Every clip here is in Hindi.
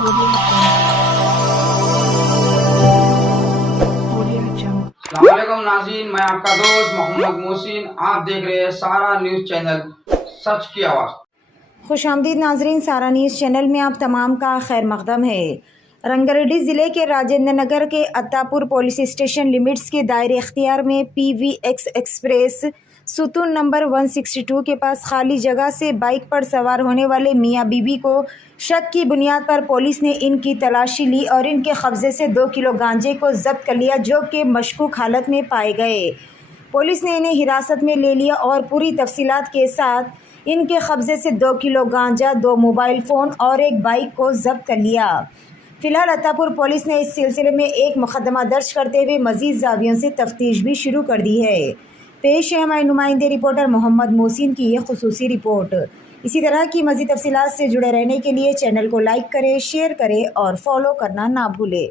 अस्सलामुअलैकुम नाज़रीन, मैं आपका दोस्त मोहम्मद मोहसिन। आप देख रहे हैं सारा न्यूज़ चैनल, सच की आवाज़। खुशामदीद नाजरीन, सारा न्यूज़ चैनल में आप तमाम का खैर मकदम है। रंगारेड्डी ज़िले के राजेंद्र नगर के अत्तापुर पुलिस स्टेशन लिमिट्स के दायरे इख्तियार में PVX एक्सप्रेस सुतून नंबर 162 के पास खाली जगह से बाइक पर सवार होने वाले मियाँ बीबी को शक की बुनियाद पर पुलिस ने इनकी तलाशी ली और इनके कब्जे से 2 किलो गांजे को जब्त कर लिया, जो कि मशकूक हालत में पाए गए। पुलिस ने इन्हें हिरासत में ले लिया और पूरी तफसीलात के साथ इनके कब्जे से 2 किलो गांजा, 2 मोबाइल फ़ोन और एक बाइक को जब्त कर लिया। फिलहाल अत्तापुर पुलिस ने इस सिलसिले में एक मुकदमा दर्ज करते हुए मजीद जावियों से तफ्तीश भी शुरू कर दी है। पेश है हमारे नुमाइंदे रिपोर्टर मोहम्मद मोहसिन की ये खुसूसी रिपोर्ट। इसी तरह की मजीद तफसीलात से जुड़े रहने के लिए चैनल को लाइक करें, शेयर करें और फॉलो करना ना भूलें।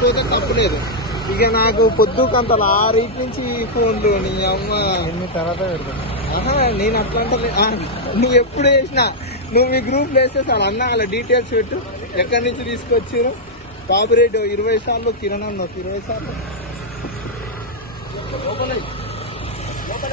పోతే తప్పలేదు. ఇక నాకు పొద్దుకంత లారీట్ నుంచి ఫోన్లు నీ అమ్మ తర్వాత నేను అట్లా అంటే నువ్వు ఎప్పుడు వేసినా నువ్వు మీ గ్రూప్లో వేస్తే సార్ అన్న అలా డీటెయిల్స్ పెట్టు, ఎక్కడి నుంచి తీసుకొచ్చారు. బాబురెడ్డి 20 సార్లు, కిరణ్ అన్న 20 సార్లు. లోపల